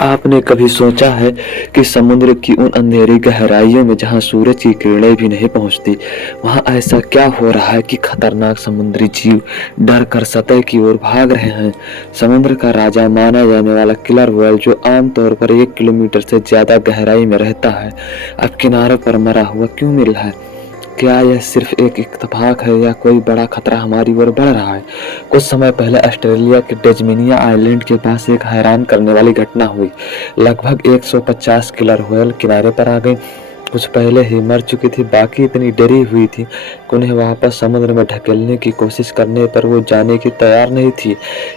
आपने कभी सोचा है कि समुद्र की उन अंधेरी गहराइयों में जहां सूरज की किरणें भी नहीं पहुंचती, वहां ऐसा क्या हो रहा है कि खतरनाक समुद्री जीव डर कर सतह की ओर भाग रहे हैं। समुद्र का राजा माना जाने वाला किलर व्हेल, जो आमतौर पर 1 किलोमीटर से ज्यादा गहराई में रहता है, अब किनारों पर मरा हुआ क्यों मिल रहा है? क्या यह सिर्फ एक इत्तेफाक है या कोई बड़ा खतरा हमारी ओर बढ़ रहा है? कुछ समय पहले ऑस्ट्रेलिया के टैस्मेनिया आइलैंड के पास एक हैरान करने वाली घटना हुई। लगभग 150 किलर व्हेल किनारे पर आ गई। कुछ पहले ही मर चुकी थी, बाकी इतनी डरी हुई थी कि उन्हें वापस समुद्र में ढकेलने की कोशिश करने पर वो जाने की तैयार नहीं थी।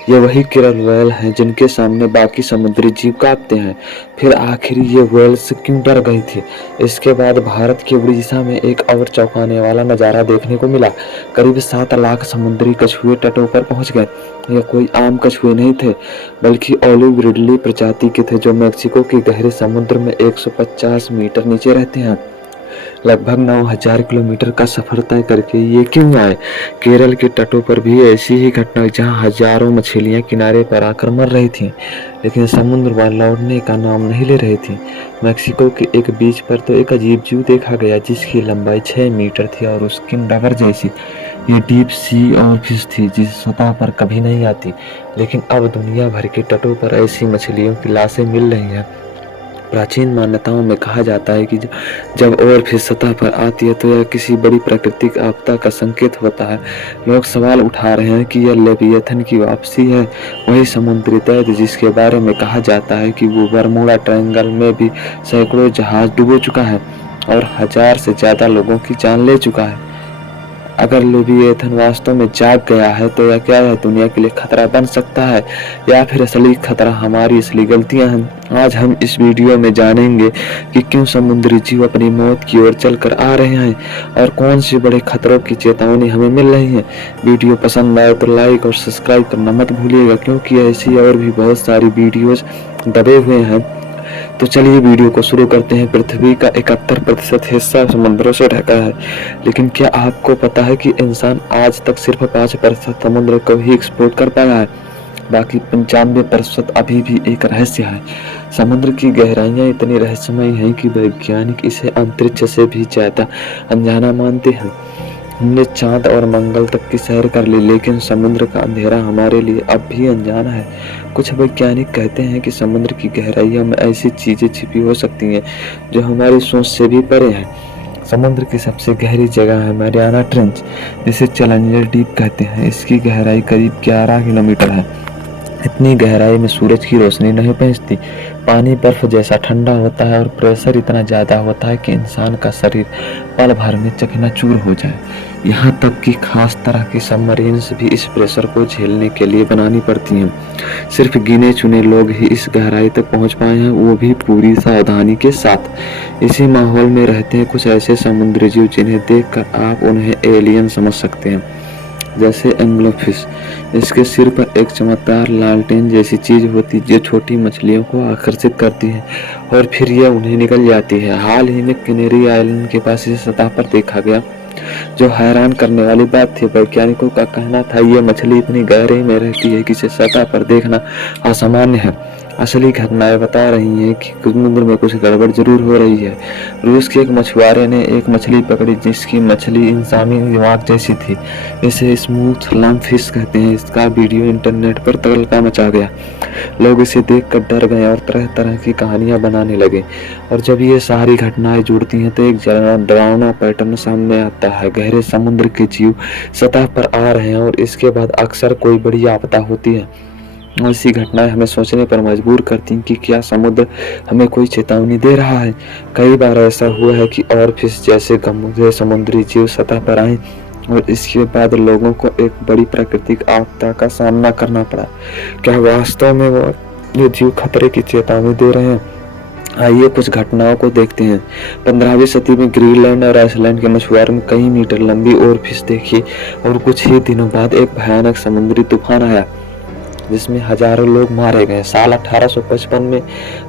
ये वही किलर व्हेल हैं जिनके सामने बाकी समुद्री जीव कांपते हैं। फिर आखिर ये व्हेल्स क्यों डर गई थी? इसके बाद भारत के उड़ीसा में एक और चौंकाने वाला नजारा देखने को मिला। करीब 7 लाख समुद्री कछुए तटों पर पहुंच गए। ये कोई आम कछुए नहीं थे, बल्कि ओलिव रिडली प्रजाति के थे, जो मेक्सिको के गहरे समुद्र में 150 मीटर नीचे रहते हैं। लगभग 9000 किलोमीटर का सफर तय करके ये क्यों आए? केरल के तटों पर भी ऐसी ही घटना, जहां हजारों मछलियां किनारे पर आकर मर रही थीं, लेकिन समुद्र वहां लौटने का नाम नहीं ले रही थी। मेक्सिको के एक बीच पर तो एक अजीब जीव देखा गया, जिसकी लंबाई 6 मीटर थी और उसकी रबर जैसी। ये डीप सी और फिश थी, जिस सतह पर कभी नहीं आती, लेकिन अब दुनिया भर के तटों पर ऐसी मछलियों की लाशें मिल रही हैं। प्राचीन मान्यताओं में कहा जाता है कि जब और फिर सतह पर आती है तो यह किसी बड़ी प्राकृतिक आपदा का संकेत होता है। लोग सवाल उठा रहे हैं कि यह लेवियथन की वापसी है, वही समुद्री दैत्य जिसके बारे में कहा जाता है कि वो बरमूडा ट्रायंगल में भी सैकड़ों जहाज डुबो चुका है और 1000 से ज्यादा लोगों की जान ले चुका है। अगर लेविएथन वास्तव में जाग गया है तो क्या यह दुनिया के लिए खतरा बन सकता है, या फिर असली खतरा हमारी असली गलतियां हैं? आज हम इस वीडियो में जानेंगे कि क्यों समुद्री जीव अपनी मौत की ओर चलकर आ रहे हैं और कौन से बड़े खतरों की चेतावनी हमें मिल रही है। वीडियो पसंद आए तो लाइक और सब्सक्राइब करना मत भूलिएगा, क्योंकि ऐसी और भी बहुत सारी वीडियोज दबे हुए हैं। तो चलिए वीडियो को शुरू करते हैं। पृथ्वी का 71% हिस्सा समुद्रों से ढका है, लेकिन क्या आपको पता है कि इंसान आज तक सिर्फ 5% समुद्र को ही एक्सप्लोर कर पाया है? बाकी 95% अभी भी एक रहस्य है। समुद्र की गहराइयां इतनी रहस्यमय हैं कि वैज्ञानिक इसे अंतरिक्ष से भी ज्यादा अनजाना मानते हैं। हमने चांद और मंगल तक की सैर कर ली, लेकिन समुद्र का अंधेरा हमारे लिए अब भी अनजाना है। कुछ वैज्ञानिक कहते हैं कि समुद्र की गहराइयों में ऐसी चीजें छिपी हो सकती हैं जो हमारी सोच से भी परे हैं। समुद्र की सबसे गहरी जगह है मैरियाना ट्रेंच, जिसे चैलेंजर डीप कहते हैं। इसकी गहराई करीब 11 किलोमीटर है। इतनी गहराई में सूरज की रोशनी नहीं पहुंचती। पानी बर्फ जैसा ठंडा होता है और प्रेशर इतना ज्यादा होता है कि इंसान का शरीर पल भर में चकनाचूर हो जाए। यहाँ तक कि खास तरह की सबमरीन्स भी इस प्रेशर को झेलने के लिए बनानी पड़ती हैं। सिर्फ गिने चुने लोग ही इस गहराई तक पहुँच पाए हैं, वो भी पूरी सावधानी के साथ। इसी माहौल में रहते हैं कुछ ऐसे समुद्री जीव जिन्हें देखकर आप उन्हें एलियन समझ सकते हैं, जैसे एंग्लोफिश। इसके सिर पर एक चमकदार लालटेन जैसी चीज होती है जो छोटी मछलियों को आकर्षित करती है और फिर यह उन्हें निकल जाती है। हाल ही में कैनरी आइलैंड के पास इसे सतह पर देखा गया, जो हैरान करने वाली बात थी। वैज्ञानिकों का कहना था यह मछली इतनी गहराई में रहती है कि इसे सतह पर देखना असामान्य है। असली घटनाएं बता रही हैं कि समुद्र में कुछ गड़बड़ जरूर हो रही है। रूस के एक मछुआरे ने एक मछली पकड़ी जिसकी मछली इंसानी दिमाग जैसी थी। इसे स्मूथ लंग फिश कहते हैं। इसका वीडियो इंटरनेट पर तहलका मचा गया। लोग इसे देखकर डर गए और तरह तरह की कहानियां बनाने लगे। और जब ये सारी घटनाएं जुड़ती हैं तो एक डरावना पैटर्न सामने आता है। गहरे समुद्र के जीव सतह पर आ रहे हैं और इसके बाद अक्सर कोई बड़ी आपदा होती है। ऐसी घटनाएं हमें सोचने पर मजबूर करती हैं कि क्या समुद्र हमें कोई चेतावनी दे रहा है। कई बार ऐसा हुआ है कि और फिश जैसे गंभीर समुद्री जीव सतह पर आए और इसके बाद लोगों को एक बड़ी प्राकृतिक आपदा का सामना करना पड़ा। क्या वास्तव में वो ये जीव खतरे की चेतावनी दे रहे हैं? आइए कुछ घटनाओं को देखते हैं। 15वीं सदी में ग्रीनलैंड और आइसलैंड के मछुआरों ने कई मीटर लंबी और फिश देखी और कुछ ही दिनों बाद एक भयानक समुद्री तूफान आया जिसमें हजारों लोग मारे गए। साल 1855 में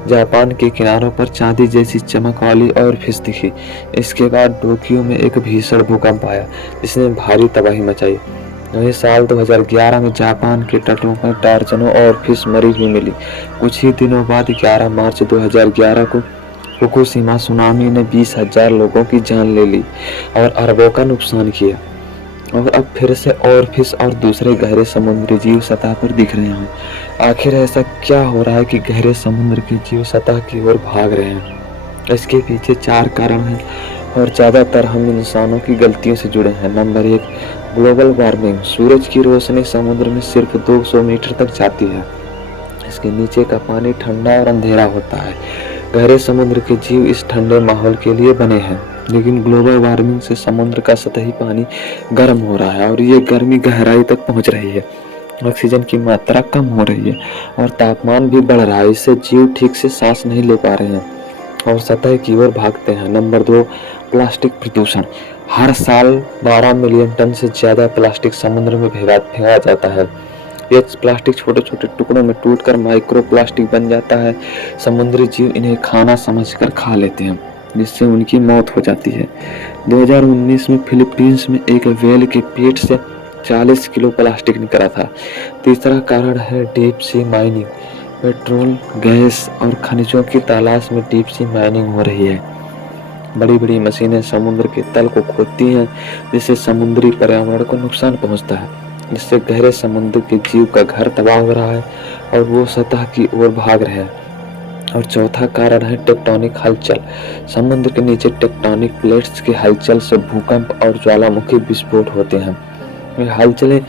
जापान के किनारों पर चांदी जैसी चमक वाली और फिश दिखी। इसके बाद टोक्यो में एक भीषण भूकंप आया जिसने भारी तबाही मचाई। वहीं साल 2011 में जापान के तटों पर दर्जनों और फिश मरी हुई मिली। कुछ ही दिनों बाद 11 मार्च 2011 को फुकुशिमा सुनामी ने 20,000 लोगों की जान ले ली और अरबों का नुकसान किया। और अब फिर से और फिश और दूसरे गहरे समुद्री जीव सतह पर दिख रहे हैं। आखिर ऐसा क्या हो रहा है कि गहरे समुद्र के जीव सतह की ओर भाग रहे हैं? इसके पीछे 4 कारण हैं और ज़्यादातर हम इंसानों की गलतियों से जुड़े हैं। Number 1, global warming. सूरज की रोशनी समुद्र में सिर्फ 200 मीटर तक जाती है। इसके नीचे का पानी ठंडा और अंधेरा होता है। गहरे समुद्र के जीव इस ठंडे माहौल के लिए बने हैं, लेकिन ग्लोबल वार्मिंग से समुद्र का सतही पानी गर्म हो रहा है और ये गर्मी गहराई तक पहुंच रही है। ऑक्सीजन की मात्रा कम हो रही है और तापमान भी बढ़ रहा है। इससे जीव ठीक से सांस नहीं ले पा रहे हैं और सतह की ओर भागते हैं। नंबर 2, प्लास्टिक प्रदूषण। हर साल 12 मिलियन टन से ज्यादा प्लास्टिक समुद्र में फेंका जाता है। ये प्लास्टिक छोटे छोटे टुकड़ों में टूटकर माइक्रो प्लास्टिक बन जाता है। समुद्री जीव इन्हें खाना समझकर खा लेते हैं, जिससे उनकी मौत हो जाती है। 2019 में फिलीपींस में एक व्हेल के पेट से 40 किलो प्लास्टिक निकला था। तीसरा कारण है deep sea mining. Petrol, gas और खनिजों की तलाश में डीप सी माइनिंग हो रही है। बड़ी बड़ी मशीनें समुद्र के तल को खोदती हैं, जिससे समुद्री पर्यावरण को नुकसान पहुंचता है। इससे गहरे समुद्र के जीव का घर तबाह हो रहा है और वो सतह की ओर भाग रहे हैं। और चौथा कारण है टेक्टोनिक हलचल। समुद्र के नीचे टेक्टोनिक प्लेट्स की हलचल से भूकंप और ज्वालामुखी विस्फोट होते हैं। ये हलचलें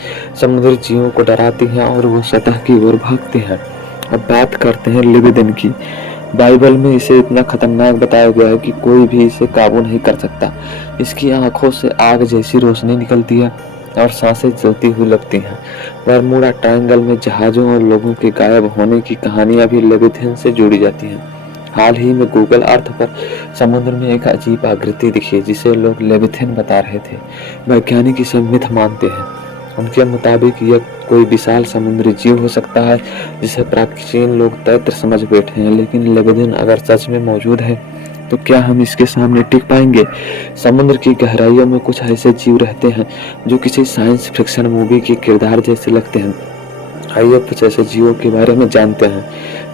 समुद्री जीवों को डराती हैं और वो सतह की ओर भागते हैं। अब बात करते हैं लिबिदिन की। बाइबल में इसे इतना खतरनाक बताया गया है कि कोई भी इसे काबू नहीं कर सकता। इसकी आंखों से आग जैसी रोशनी निकलती है और सांसें जलती हुई लगती हैं। बरमूडा ट्रायंगल में जहाजों और लोगों के गायब होने की कहानियां भी लेविथिन से जोड़ी जाती हैं। हाल ही में गूगल अर्थ पर समुद्र में एक अजीब आकृति दिखी जिसे लोग लेविथिन बता रहे थे। वैज्ञानिक इसे मिथ मानते हैं। उनके मुताबिक यह कोई विशाल समुद्री जीव हो सकता है जिसे प्राचीन लोग दैत्य समझ बैठे हैं। लेकिन लेविथिन अगर सच में मौजूद है तो क्या हम इसके सामने टिक पाएंगे? समुद्र की गहराइयों में कुछ ऐसे जीव रहते हैं जो किसी साइंस फिक्शन मूवी के किरदार जैसे लगते हैं। आइए कुछ ऐसे जीवों के बारे में जानते हैं।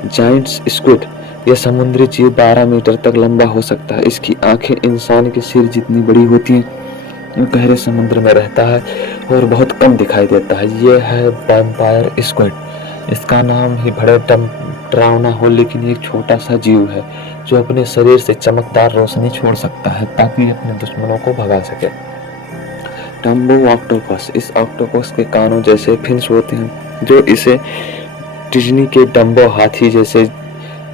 Giant squid. यह समुद्री जीव 12 मीटर तक लंबा हो सकता है। इसकी आंखें इंसान के सिर जितनी बड़ी होती हैं। यह गहरे समुद्र में रहता है और बहुत कम दिखाई देता है। यह है वैम्पायर स्क्विड। इसका नाम ही बड़े डरावना हो, लेकिन एक छोटा सा जीव है जो अपने शरीर से चमकदार रोशनी छोड़ सकता है ताकि अपने दुश्मनों को भगा सके। Dumbo octopus. इस ऑक्टोपस के कानों जैसे फिन्स होते हैं जो इसे डिज्नी के डम्बो हाथी जैसे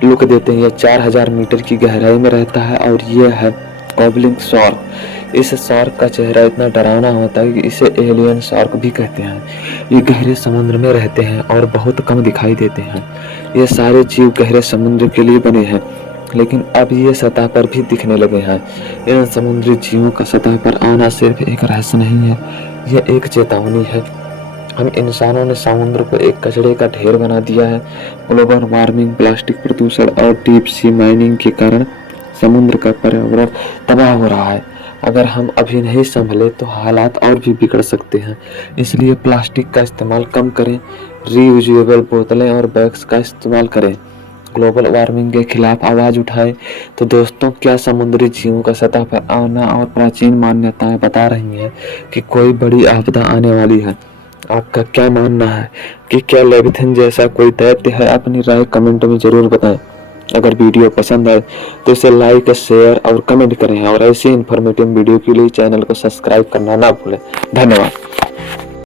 लुक देते हैं। यह 4000 मीटर की गहराई में रहता है। और यह है गॉबलिंग शार्क। इस शार्क का चेहरा इतना डरावना होता है कि इसे एलियन शार्क भी कहते हैं। ये गहरे समुद्र में रहते हैं और बहुत कम दिखाई देते हैं। ये सारे जीव गहरे समुद्र के लिए बने हैं, लेकिन अब ये सतह पर भी दिखने लगे हैं। इन समुद्री जीवों का सतह पर आना सिर्फ एक रहस्य नहीं है, यह एक चेतावनी है। हम इंसानों ने समुद्र को एक कचरे का ढेर बना दिया है। ग्लोबल वार्मिंग, प्लास्टिक प्रदूषण और डीप सी माइनिंग के कारण समुद्र का पर्यावरण तबाह हो रहा है। अगर हम अभी नहीं संभले तो हालात और भी बिगड़ सकते हैं। इसलिए प्लास्टिक का इस्तेमाल कम करें, रीयूजेबल बोतलें और बैग्स का इस्तेमाल करें, ग्लोबल वार्मिंग के खिलाफ आवाज उठाएं। तो दोस्तों, क्या समुद्री जीवों का सतह पर आना और प्राचीन मान्यताएं बता रही हैं कि कोई बड़ी आपदा आने वाली है? आपका क्या मानना है कि क्या लेविथिन जैसा कोई दैत्य है? अपनी राय कमेंट में जरूर बताएं। अगर वीडियो पसंद आए तो इसे लाइक, शेयर और कमेंट करें और ऐसी इन्फॉर्मेटिव वीडियो के लिए चैनल को सब्सक्राइब करना ना भूलें। धन्यवाद।